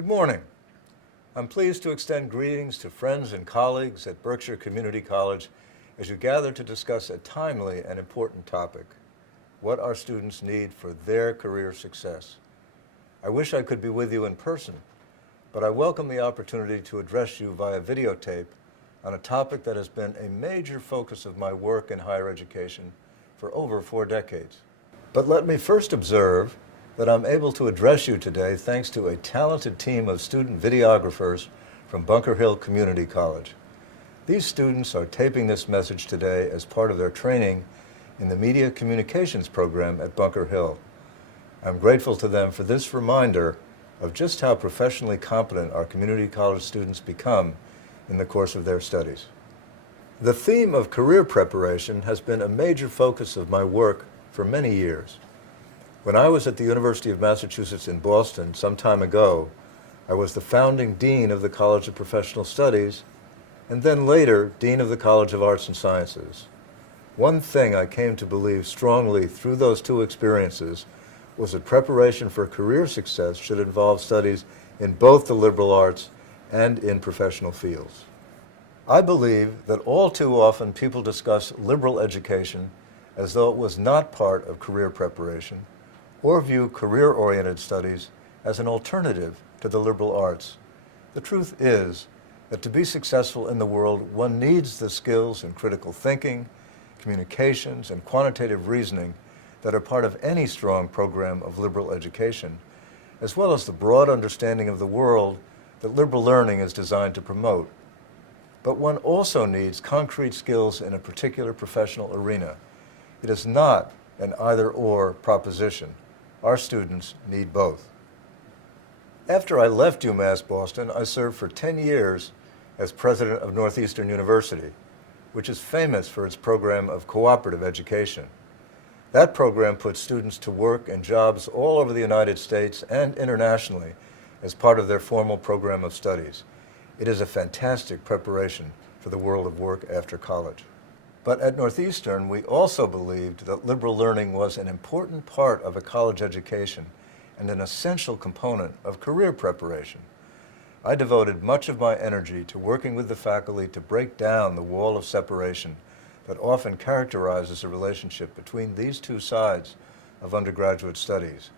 Good morning. I'm pleased to extend greetings to friends and colleagues at Berkshire Community College as you gather to discuss a timely and important topic: what our students need for their career success. I wish I could be with you in person, but I welcome the opportunity to address you via videotape on a topic that has been a major focus of my work in higher education for over 4 decades. But let me first observe that I'm able to address you today thanks to a talented team of student videographers from Bunker Hill Community College. These students are taping this message today as part of their training in the Media Communications program at Bunker Hill. I'm grateful to them for this reminder of just how professionally competent our community college students become in the course of their studies. The theme of career preparation has been a major focus of my work for many years. When I was at the University of Massachusetts in Boston some time ago, I was the founding dean of the College of Professional Studies, and then later, dean of the College of Arts and Sciences. One thing I came to believe strongly through those 2 experiences was that preparation for career success should involve studies in both the liberal arts and in professional fields. I believe that all too often people discuss liberal education as though it was not part of career preparation, or view career-oriented studies as an alternative to the liberal arts. The truth is that to be successful in the world, one needs the skills in critical thinking, communications, and quantitative reasoning that are part of any strong program of liberal education, as well as the broad understanding of the world that liberal learning is designed to promote. But one also needs concrete skills in a particular professional arena. It is not an either-or proposition. Our students need both. After I left UMass Boston, I served for 10 years as president of Northeastern University, which is famous for its program of cooperative education. That program puts students to work and jobs all over the United States and internationally as part of their formal program of studies. It is a fantastic preparation for the world of work after college. But at Northeastern, we also believed that liberal learning was an important part of a college education and an essential component of career preparation. I devoted much of my energy to working with the faculty to break down the wall of separation that often characterizes the relationship between these 2 sides of undergraduate studies.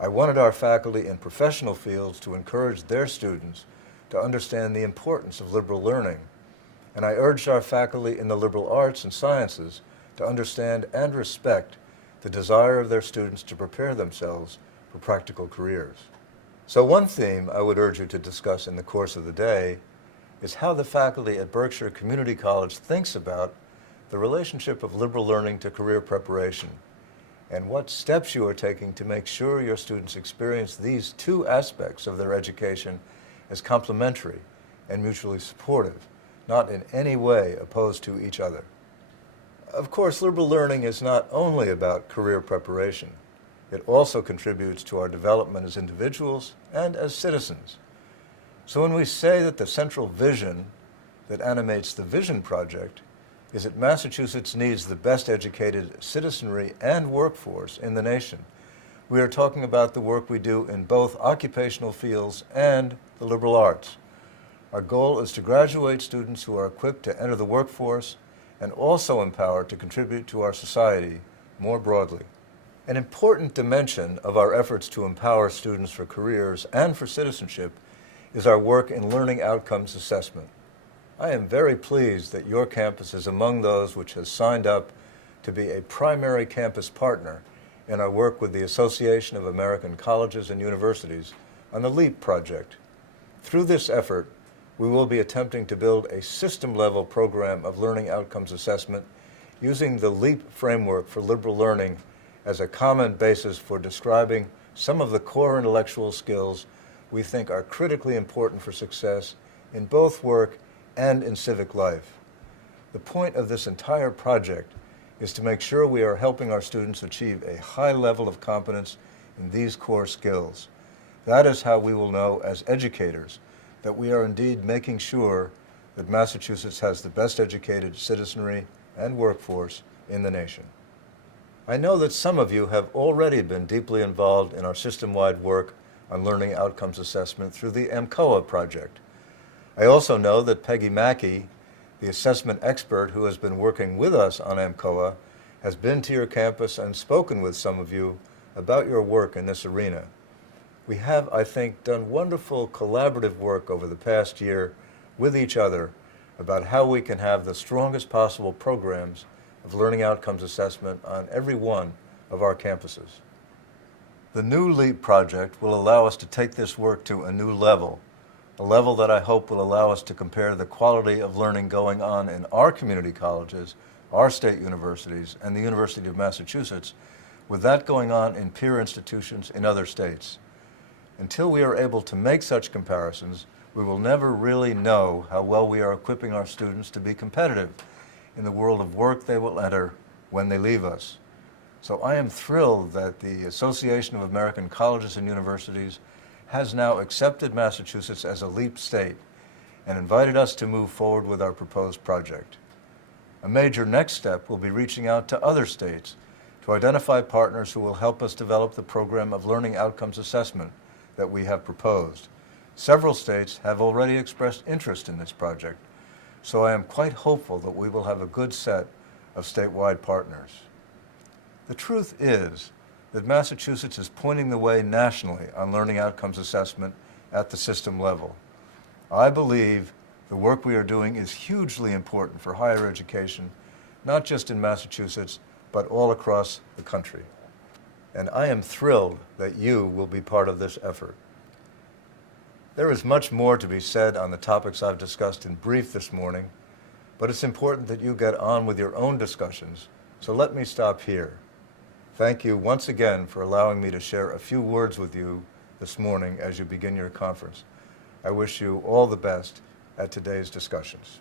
I wanted our faculty in professional fields to encourage their students to understand the importance of liberal learning, and I urged our faculty in the liberal arts and sciences to understand and respect the desire of their students to prepare themselves for practical careers. So one theme I would urge you to discuss in the course of the day is how the faculty at Berkshire Community College thinks about the relationship of liberal learning to career preparation, and what steps you are taking to make sure your students experience these 2 aspects of their education as complementary and mutually supportive, not in any way opposed to each other. Of course, liberal learning is not only about career preparation. It also contributes to our development as individuals and as citizens. So when we say that the central vision that animates the Vision Project is that Massachusetts needs the best educated citizenry and workforce in the nation, we are talking about the work we do in both occupational fields and the liberal arts. Our goal is to graduate students who are equipped to enter the workforce and also empowered to contribute to our society more broadly. An important dimension of our efforts to empower students for careers and for citizenship is our work in learning outcomes assessment. I am very pleased that your campus is among those which has signed up to be a primary campus partner in our work with the Association of American Colleges and Universities on the LEAP project. Through this effort, we will be attempting to build a system-level program of learning outcomes assessment using the LEAP framework for liberal learning as a common basis for describing some of the core intellectual skills we think are critically important for success in both work and in civic life. The point of this entire project is to make sure we are helping our students achieve a high level of competence in these core skills. That is how we will know as educators that we are indeed making sure that Massachusetts has the best educated citizenry and workforce in the nation. I know that some of you have already been deeply involved in our system-wide work on learning outcomes assessment through the AMCOA project. I also know that Peggy Mackey, the assessment expert who has been working with us on AMCOA, has been to your campus and spoken with some of you about your work in this arena. We have, I think, done wonderful collaborative work over the past year with each other about how we can have the strongest possible programs of learning outcomes assessment on every one of our campuses. The new LEAP project will allow us to take this work to a new level, a level that I hope will allow us to compare the quality of learning going on in our community colleges, our state universities, and the University of Massachusetts with that going on in peer institutions in other states. Until we are able to make such comparisons, we will never really know how well we are equipping our students to be competitive in the world of work they will enter when they leave us. So I am thrilled that the Association of American Colleges and Universities has now accepted Massachusetts as a LEAP state and invited us to move forward with our proposed project. A major next step will be reaching out to other states to identify partners who will help us develop the program of learning outcomes assessment that we have proposed. Several states have already expressed interest in this project, so I am quite hopeful that we will have a good set of statewide partners. The truth is that Massachusetts is pointing the way nationally on learning outcomes assessment at the system level. I believe the work we are doing is hugely important for higher education, not just in Massachusetts, but all across the country. And I am thrilled that you will be part of this effort. There is much more to be said on the topics I've discussed in brief this morning, but it's important that you get on with your own discussions, so let me stop here. Thank you once again for allowing me to share a few words with you this morning as you begin your conference. I wish you all the best at today's discussions.